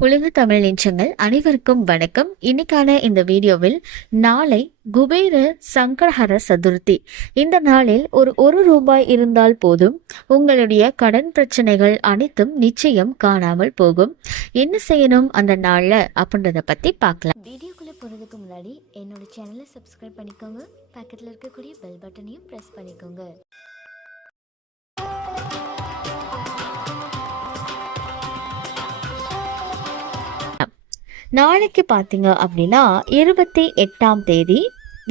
உலக தமிழ் நிச்சங்கள் அனைவருக்கும் வணக்கம். இன்னைக்கான இந்த வீடியோவில் நாளை குபேர சங்கடஹர சதுர்த்தி. இந்த நாளில் ஒரு ஒரு ரூபாய் இருந்தால் போதும். உங்களுடைய கடன் பிரச்சனைகள் அனைத்தும் நிச்சயம் காணாமல் போகும். என்ன செய்யணும் அந்த நாள்ல அப்படின்றத பத்தி பார்க்கலாம். வீடியோக்குள்ளே போகிறதுக்கு முன்னாடி என்னோட சேனலை சப்ஸ்கிரைப் பண்ணிக்கோங்க. பக்கத்தில் இருக்கக்கூடிய பெல் பட்டனையும் ப்ரெஸ் பண்ணிக்கோங்க. நாளைக்கு பார்த்தீங்க அப்படின்னா இருபத்தி எட்டாம் தேதி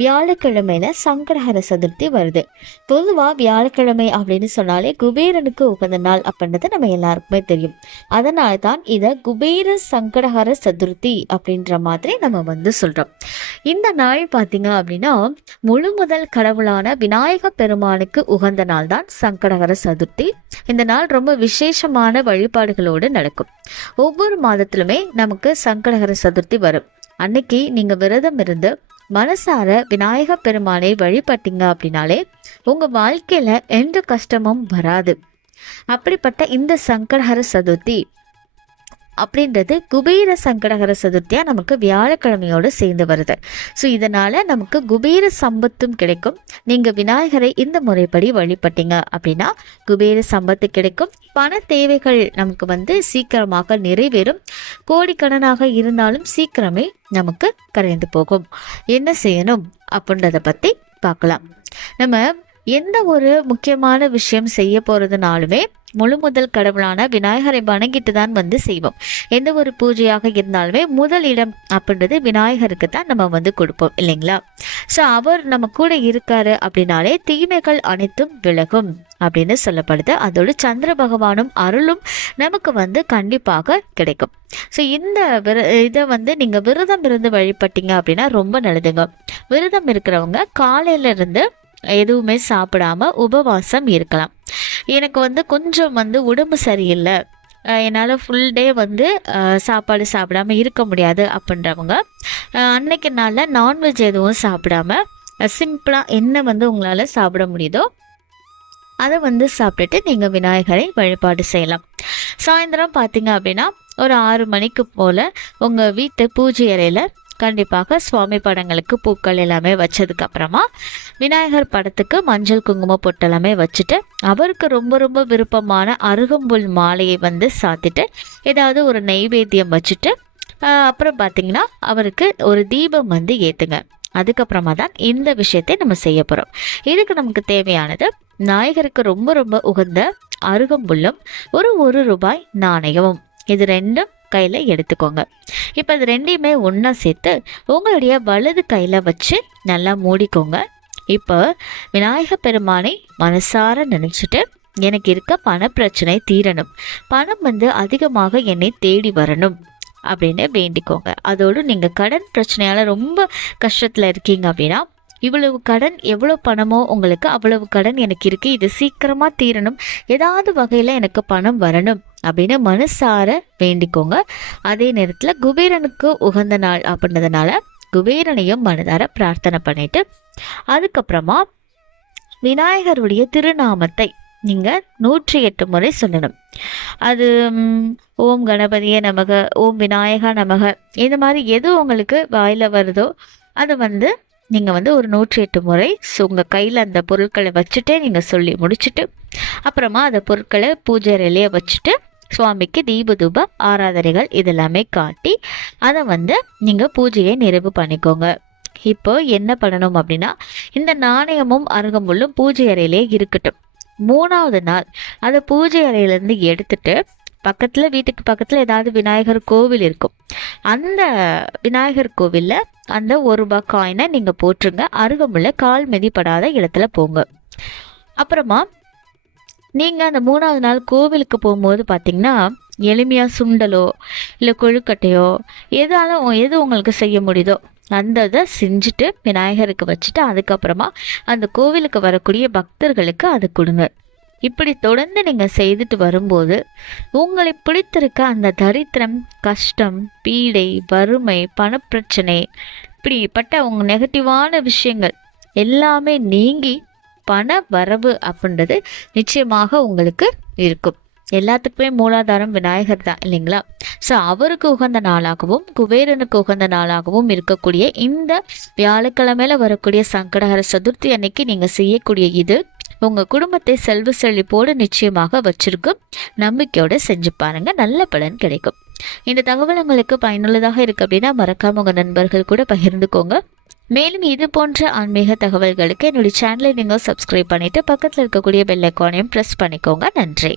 வியாழக்கிழமையில சங்கடஹர சதுர்த்தி வருது. பொதுவா வியாழக்கிழமை அப்படின்னு சொன்னாலே குபேரனுக்கு உகந்த நாள் அப்படின்றது நம்ம எல்லாருக்குமே தெரியும். அதனால தான் இதை குபேர சங்கடஹர சதுர்த்தி அப்படின்ற மாதிரி நம்ம வந்து சொல்றோம். இந்த நாள் பார்த்தீங்க அப்படின்னா முழு முதல் கடவுளான விநாயக பெருமானுக்கு உகந்த நாள் தான் சங்கடஹர சதுர்த்தி. இந்த நாள் ரொம்ப விசேஷமான வழிபாடுகளோடு நடக்கும். ஒவ்வொரு மாதத்திலுமே நமக்கு சங்கடஹர சதுர்த்தி வரும். அன்னைக்கு நீங்க விரதம் இருந்து மனசார விநாயக பெருமானை வழிபட்டீங்க அப்படின்னாலே உங்க வாழ்க்கையில எந்த கஷ்டமும் வராது. அப்படிப்பட்ட இந்த சங்கடஹர சதுர்த்தி அப்படின்றது குபேர சங்கடகர சதுர்த்தியாக நமக்கு வியாழக்கிழமையோடு சேர்ந்து வருது. ஸோ இதனால் நமக்கு குபேர சம்பத்தும் கிடைக்கும். நீங்கள் விநாயகரை இந்த முறைப்படி வழிபட்டீங்க அப்படின்னா குபேர சம்பத்து கிடைக்கும். பண தேவைகள் நமக்கு வந்து சீக்கிரமாக நிறைவேறும். கோடிக்கடனாக இருந்தாலும் சீக்கிரமே நமக்கு கரைந்து போகும். என்ன செய்யணும் அப்படின்றத பற்றி பார்க்கலாம். நம்ம எந்த ஒரு முக்கியமான விஷயம் செய்ய போகிறதுனாலுமே முழு முதல் கடவுளான விநாயகரை வணங்கிட்டு தான் வந்து செய்வோம். எந்த ஒரு பூஜையாக இருந்தாலுமே முதல் இடம் அப்படின்றது விநாயகருக்கு தான் நம்ம வந்து கொடுப்போம் இல்லைங்களா? ஸோ அவர் நம்ம கூட இருக்காரு அப்படின்னாலே தீமைகள் அனைத்தும் விலகும் அப்படின்னு சொல்லப்படுது. அதோடு சந்திர பகவானும் அருளும் நமக்கு வந்து கண்டிப்பாக கிடைக்கும். ஸோ இந்த விர இதை வந்து நீங்கள் விரதம் இருந்து வழிபட்டீங்க அப்படின்னா ரொம்ப நல்லதுங்க. விரதம் இருக்கிறவங்க காலையில இருந்து எதுவுமே சாப்பிடாம உபவாசம் இருக்கலாம். எனக்கு வந்து கொஞ்சம் வந்து உடம்பு சரியில்லை. என்னால் ஃபுல் டே வந்து சாப்பாடு சாப்பிடாம இருக்க முடியாது அப்படின்றவங்க அன்னைக்கு நாளில் நான்வெஜ் எதுவும் சாப்பிடாம சிம்பிளாக என்ன வந்து உங்களால் சாப்பிட முடியுதோ அதை வந்து சாப்பிட்டுட்டு நீங்கள் விநாயகரை வழிபாடு செய்யலாம். சாயந்தரம் பார்த்தீங்க அப்படின்னா ஒரு ஆறு மணிக்கு போல் உங்கள் வீட்டு பூஜை அறையில் கண்டிப்பாக சுவாமி படங்களுக்கு பூக்கள் எல்லாமே வச்சதுக்கு அப்புறமா விநாயகர் படத்துக்கு மஞ்சள் குங்குமம் பொட்டு எல்லாமே வச்சுட்டு அவருக்கு ரொம்ப ரொம்ப விருப்பமான அருகம்புல் மாலையை வந்து சாத்திட்டு ஏதாவது ஒரு நெய்வேத்தியம் வச்சுட்டு அப்புறம் பார்த்தீங்கன்னா அவருக்கு ஒரு தீபம் வந்து ஏற்றுங்க அதுக்கப்புறமா தான் இந்த விஷயத்தை நம்ம செய்ய போகிறோம் இதுக்கு நமக்கு தேவையானது நாயகருக்கு ரொம்ப ரொம்ப உகந்த அருகம்புல்லும் ஒரு ஒரு ரூபாய் நாணயமும். இது ரெண்டும் கையில் எடுத்துக்கோங்க. இப்போ இது ரெண்டையுமே ஒன்றா சேர்த்து உங்களுடைய வலது கையில் வச்சு நல்லா மூடிக்கோங்க. இப்போ விநாயக பெருமானை மனசார நினச்சிட்டு எனக்கு இருக்க பண பிரச்சனை தீரணும். பணம் வந்து அதிகமாக என்னை தேடி வரணும் அப்படின்னு வேண்டிக்கோங்க. அதோடு நீங்கள் கடன் பிரச்சனையால் ரொம்ப கஷ்டத்தில் இருக்கீங்க அப்படின்னா இவ்வளவு கடன் எவ்வளோ பணமோ உங்களுக்கு அவ்வளவு கடன் எனக்கு இருக்குது இது சீக்கிரமாக தீரணும். ஏதாவது வகையில் எனக்கு பணம் வரணும். அப்படின்னு மனசார வேண்டிக்கோங்க. அதே நேரத்தில் குபேரனுக்கு உகந்த நாள் அப்படின்றதுனால குபேரனையும் மனதார பிரார்த்தனை பண்ணிட்டு அதுக்கப்புறமா விநாயகருடைய திருநாமத்தை நீங்கள் நூற்றி எட்டு முறை சொல்லணும். அது ஓம் கணபதியே நமக ஓம் விநாயகா நமக இந்த மாதிரி எது உங்களுக்கு வாயில் வருதோ அதை வந்து நீங்கள் வந்து ஒரு நூற்றி எட்டு முறை உங்கள் கையில் அந்த பொருட்களை வச்சுட்டே நீங்கள் சொல்லி முடிச்சுட்டு அப்புறமா அந்த பொருட்களை பூஜை அறையிலேயே வச்சுட்டு சுவாமிக்கு தீப ஆராதனைகள் இதெல்லாமே காட்டி அதை வந்து நீங்கள் பூஜையை நிறைவு பண்ணிக்கோங்க. இப்போ என்ன பண்ணணும் அப்படின்னா இந்த நாணயமும் அருகம்புல்லும் பூஜை அறையிலே இருக்கட்டும். மூணாவது நாள் அதை பூஜை அறையிலேருந்து எடுத்துட்டு பக்கத்தில் வீட்டுக்கு பக்கத்தில் ஏதாவது விநாயகர் கோவில் இருக்கும். அந்த விநாயகர் கோவிலில் அந்த ஒரு ரூபாய் காயினை நீங்கள் போட்டுருங்க. அருகமுள்ள கால் மிதிப்படாத இடத்துல போங்க. அப்புறமா நீங்கள் அந்த மூணாவது நாள் கோவிலுக்கு போகும்போது பார்த்தீங்கன்னா எளிமையாக சுண்டலோ இல்லை கொழுக்கட்டையோ எதாலும் எது உங்களுக்கு செய்ய முடியுதோ அந்த இதை செஞ்சுட்டு விநாயகருக்கு வச்சுட்டு அதுக்கப்புறமா அந்த கோவிலுக்கு வரக்கூடிய பக்தர்களுக்கு அதை கொடுங்க. இப்படி தொடர்ந்து நீங்கள் செய்துட்டு வரும்போது உங்களை பிடித்திருக்க அந்த தரித்திரம் கஷ்டம் பீடை வறுமை பணப்பிரச்சனை இப்படிப்பட்ட உங்கள் நெகட்டிவான விஷயங்கள் எல்லாமே நீங்கி பண வரவு அப்படின்றது நிச்சயமாக உங்களுக்கு இருக்கும். எல்லாத்துக்குமே மூலாதாரம் விநாயகர் தான் இல்லைங்களா? ஸோ அவருக்கு உகந்த நாளாகவும் குபேரனுக்கு உகந்த நாளாகவும் இருக்கக்கூடிய இந்த வியாழக்கிழமையில வரக்கூடிய சங்கடகர சதுர்த்தி அன்னைக்கு நீங்கள் செய்யக்கூடிய இது உங்கள் குடும்பத்தை செல்வ செழிப்போடு நிச்சயமாக வச்சிருக்கும். நம்பிக்கையோட செஞ்சு பாருங்க நல்ல பலன் கிடைக்கும். இந்த தகவல் உங்களுக்கு பயனுள்ளதாக இருக்கு அப்படின்னா மறக்காம உங்கள் நண்பர்கள் கூட பகிர்ந்துக்கோங்க. மேலும் இது போன்ற ஆன்மீக தகவல்களுக்கு என்னுடைய சேனலை நீங்கள் சப்ஸ்கிரைப் பண்ணிட்டு பக்கத்தில் இருக்கக்கூடிய பெல் ஐக்கானையும் ப்ரெஸ் பண்ணிக்கோங்க. நன்றி.